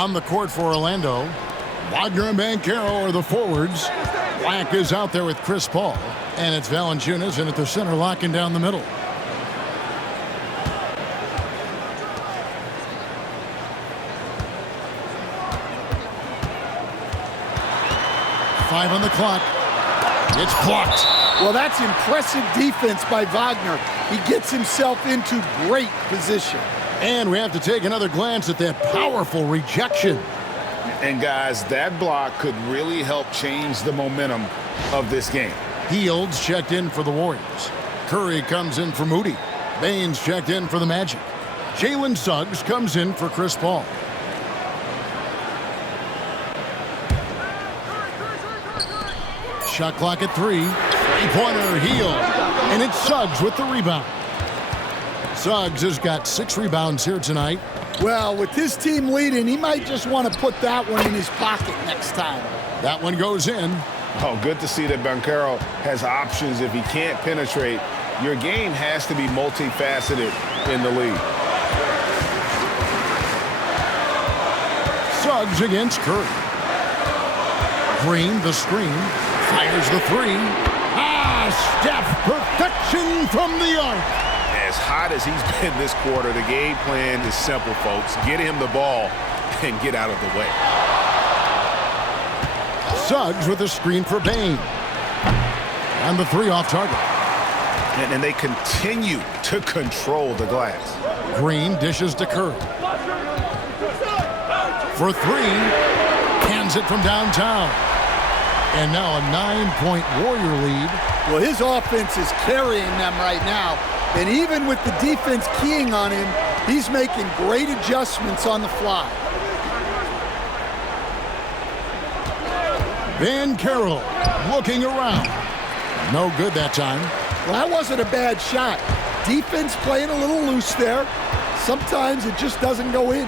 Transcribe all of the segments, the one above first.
On the court for Orlando, Wagner and Banchero are the forwards. Black is out there with Chris Paul. And it's Valanciunas in at the center, locking down the middle. Five on the clock. It's blocked. Well, that's impressive defense by Wagner. He gets himself into great position. And we have to take another glance at that powerful rejection. And guys, that block could really help change the momentum of this game. Fields checked in for the Warriors. Curry comes in for Moody. Baines checked in for the Magic. Jalen Suggs comes in for Chris Paul. Shot clock at 3. Three-pointer, Hield. And it's Suggs with the rebound. Suggs has got 6 rebounds here tonight. Well, with his team leading, he might just want to put that one in his pocket next time. That one goes in. Oh, good to see that Banchero has options if he can't penetrate. Your game has to be multifaceted in the league. Suggs against Curry. Green, the screen. Fires the 3. Steph, perfection from the arc. As hot as he's been this quarter, the game plan is simple, folks. Get him the ball and get out of the way. Suggs with a screen for Bain. And the 3 off target. And they continue to control the glass. Green dishes to Curry. For 3. Hands it from downtown. And now a 9-point Warrior lead. Well, his offense is carrying them right now. And even with the defense keying on him, he's making great adjustments on the fly. Banchero looking around. No good that time. Well, that wasn't a bad shot. Defense playing a little loose there. Sometimes it just doesn't go in.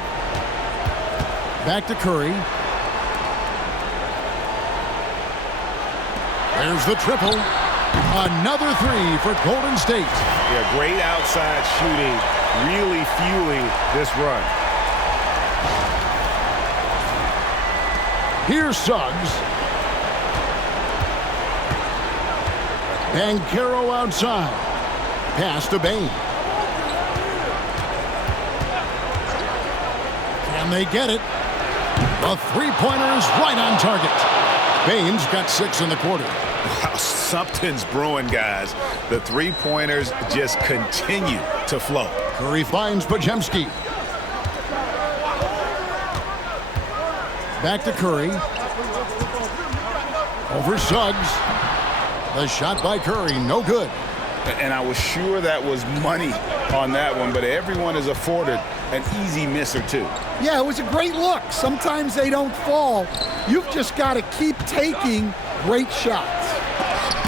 Back to Curry. There's the triple. Another 3 for Golden State. Yeah, great outside shooting, really fueling this run. Here's Suggs. Banchero outside. Pass to Bain. Can they get it? The three-pointer is right on target. Baines got 6 in the quarter. Wow, something's brewing, guys. The three-pointers just continue to flow. Curry finds Podziemski. Back to Curry. Over Suggs. The shot by Curry, no good. And I was sure that was money on that one, but everyone is afforded an easy miss or 2. Yeah, it was a great look. Sometimes they don't fall. You've just got to keep taking great shots.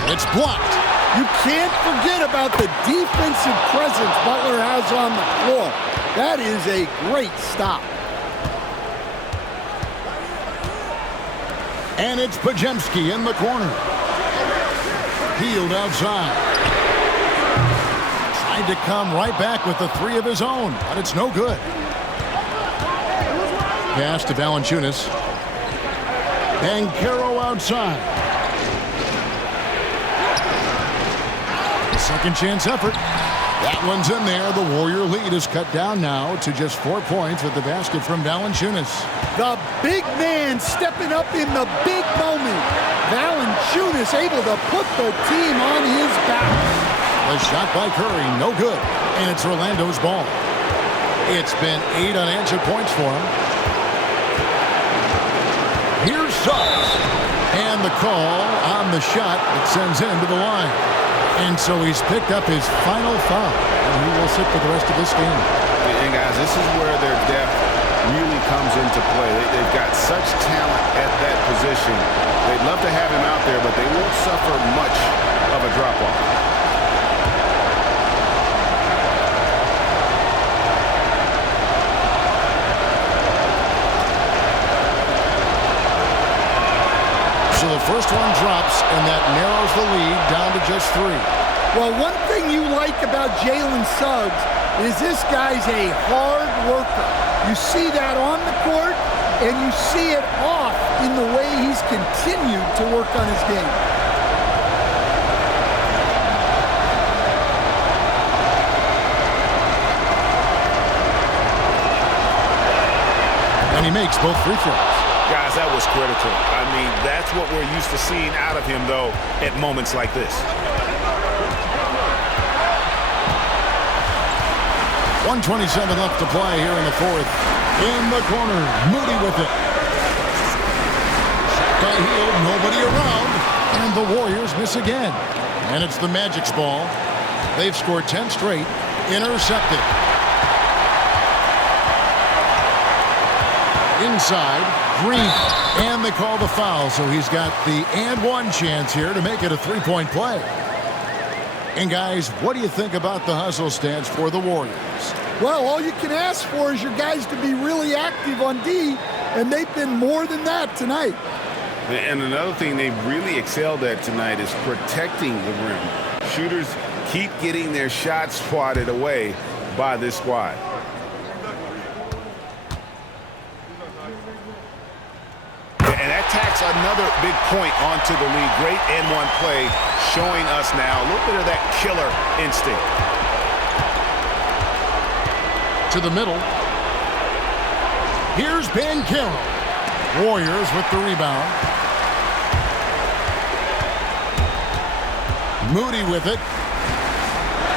It's blocked. You can't forget about the defensive presence Butler has on the floor. That is a great stop. And it's Podziemski in the corner. Hield outside. Tried to come right back with the 3 of his own, but it's no good. Pass to Valanciunas. Banchero outside. Second chance effort. That one's in there. The Warrior lead is cut down now to just 4 points with the basket from Valanciunas. The big man stepping up in the big moment. Valanciunas able to put the team on his back. The shot by Curry, no good. And it's Orlando's ball. It's been 8 unanswered points for him. Here's Suggs. And the call on the shot that sends him to the line. And so he's picked up his final foul. And he will sit for the rest of this game. And guys, this is where their depth really comes into play. They've got such talent at that position. They'd love to have him out there, but they won't suffer much of a drop-off. So the first one drops, and that narrows the lead down to just 3. Well, one thing you like about Jalen Suggs is this guy's a hard worker. You see that on the court, and you see it off in the way he's continued to work on his game. And he makes both free throws. Guys, that was critical. I mean, that's what we're used to seeing out of him, though, at moments like this. 1:27 left to play here in the fourth. In the corner, Moody with it. Got healed, nobody around, and the Warriors miss again. And it's the Magic's ball. They've scored 10 straight, intercepted. Inside, Green, and they call the foul, so he's got the and one chance here to make it a three-point play. And guys, what do you think about the hustle stance for the Warriors? Well, all you can ask for is your guys to be really active on D, and they've been more than that tonight. And another thing they've really excelled at tonight is protecting the rim. Shooters keep getting their shots swatted away by this squad. And that tacks another big point onto the lead. Great and one play, showing us now a little bit of that killer instinct. To the middle. Here's Banchero. Warriors with the rebound. Moody with it.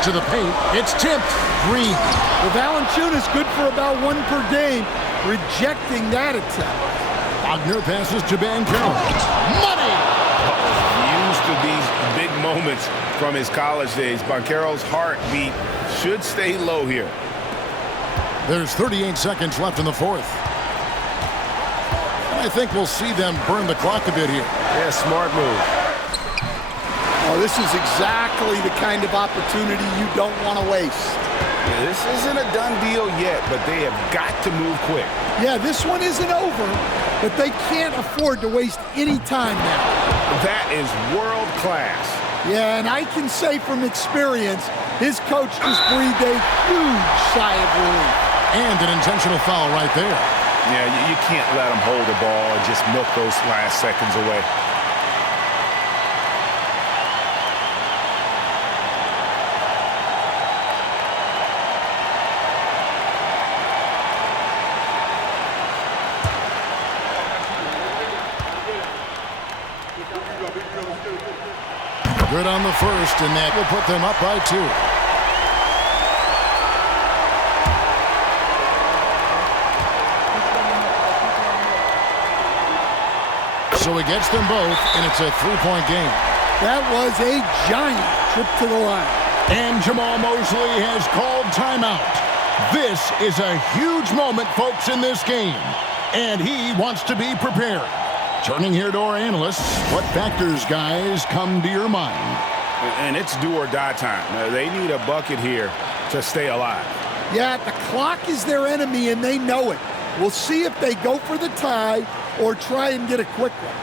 To the paint. It's tipped. Green. Well, Valanciunas good for about 1 per game, rejecting that attempt. Wagner passes to Banchero. Money! Used to these big moments from his college days. Banchero's heartbeat should stay low here. There's 38 seconds left in the fourth. And I think we'll see them burn the clock a bit here. Yeah, smart move. Oh, this is exactly the kind of opportunity you don't want to waste. Yeah, this isn't a done deal yet, but they have got to move quick. Yeah, this one isn't over, but they can't afford to waste any time now. That is world class. Yeah, and I can say from experience, his coach just breathed a huge sigh of relief. And an intentional foul right there. Yeah, you can't let him hold the ball and just milk those last seconds away. Good on the first, and that will put them up by 2. So he gets them both, and it's a three-point game. That was a giant trip to the line. And Jamal Mosley has called timeout. This is a huge moment, folks, in this game. And he wants to be prepared. Turning here to our analysts, what factors, guys, come to your mind? And it's do or die time. They need a bucket here to stay alive. Yeah, the clock is their enemy, and they know it. We'll see if they go for the tie or try and get a quick one.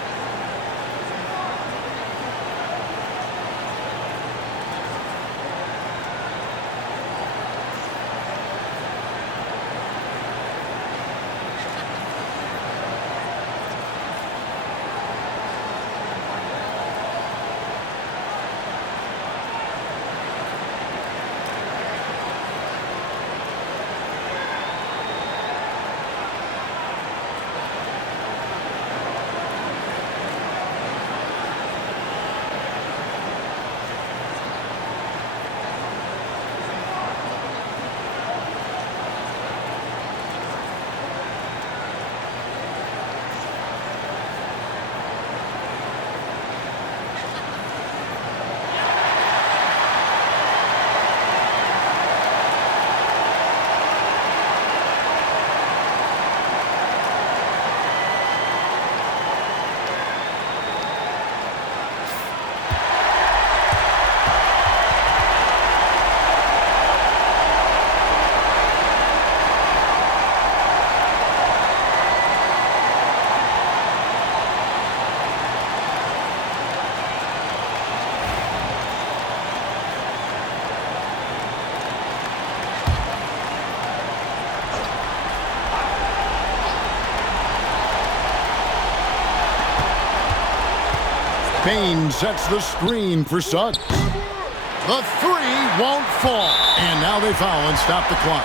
Spain sets the screen for Suggs. The three won't fall. And now they foul and stop the clock.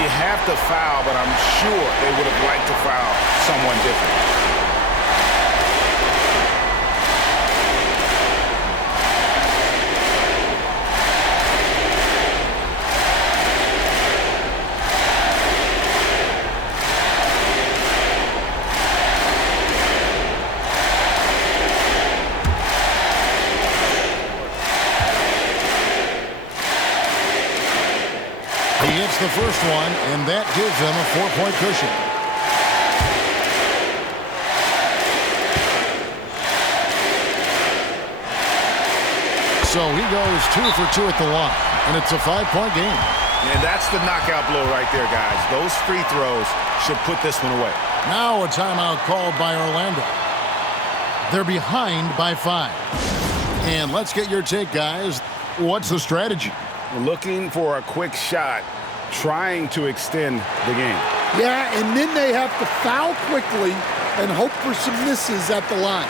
You have to foul, but I'm sure they would have liked to foul someone different. He hits the first one, and that gives them a 4-point cushion. So he goes 2 for 2 at the line, and it's a 5-point game. And that's the knockout blow right there, guys. Those free throws should put this one away. Now a timeout called by Orlando. They're behind by 5. And let's get your take, guys. What's the strategy? Looking for a quick shot, trying to extend the game. Yeah, and then they have to foul quickly and hope for some misses at the line.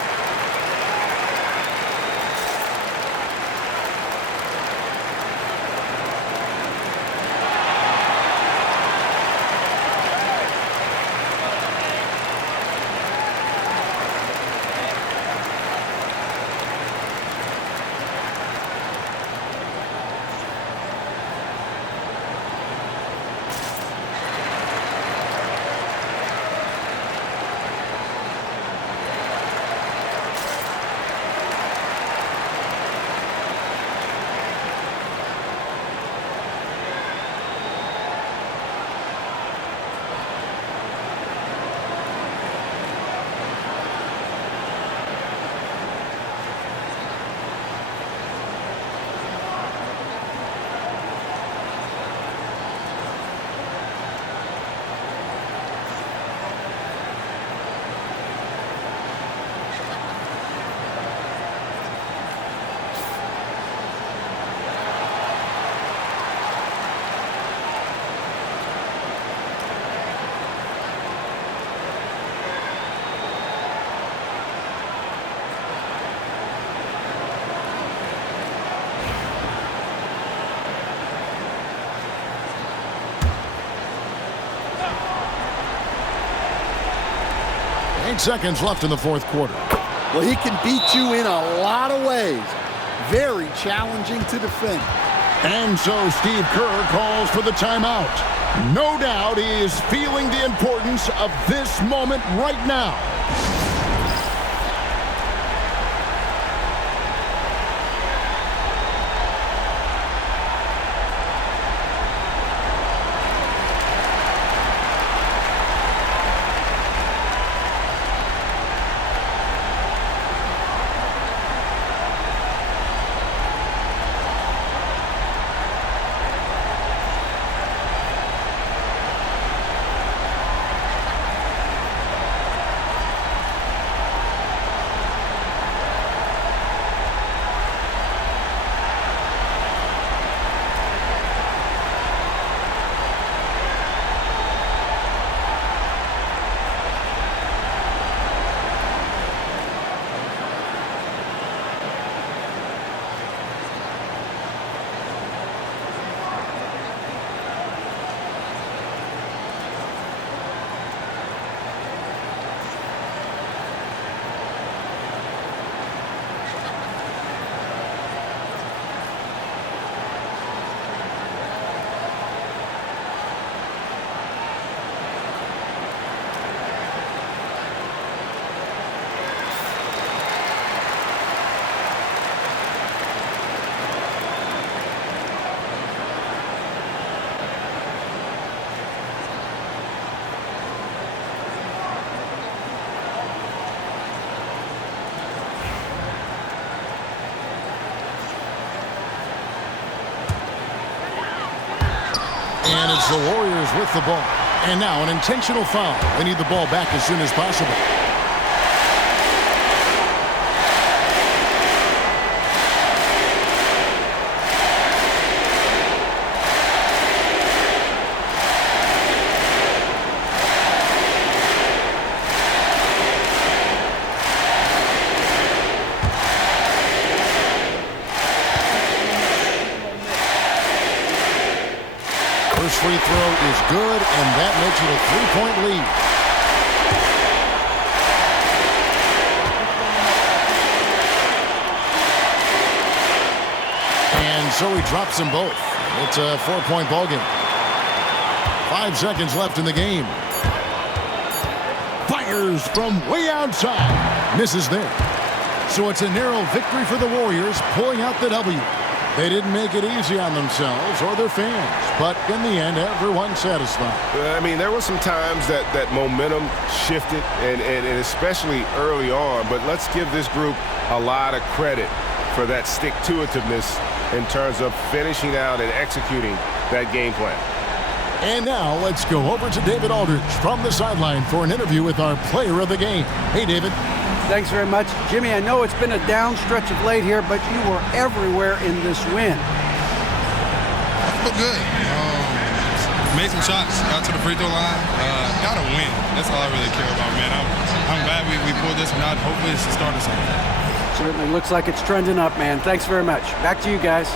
Seconds left in the fourth quarter. Well, he can beat you in a lot of ways. Very challenging to defend. And so Steve Kerr calls for the timeout. No doubt he is feeling the importance of this moment right now. And it's the Warriors with the ball. And now an intentional foul. They need the ball back as soon as possible. good, and that makes it a 3-point lead. And so he drops them both. It's a 4-point ballgame. 5 seconds left in the game. Fires from way outside. Misses there. So it's a narrow victory for the Warriors, pulling out the W. They didn't make it easy on themselves or their fans, but in the end, everyone's satisfied. I mean, there were some times that momentum shifted, and especially early on, but let's give this group a lot of credit for that stick-to-itiveness in terms of finishing out and executing that game plan. And now let's go over to David Aldridge from the sideline for an interview with our player of the game. Hey, David. Thanks very much. Jimmy, I know it's been a down stretch of late here, but you were everywhere in this win. I feel good. Made some shots, got to the free throw line. Got to win. That's all I really care about, man. I'm glad we pulled this one out. Hopefully it's the start of something. Certainly looks like it's trending up, man. Thanks very much. Back to you guys.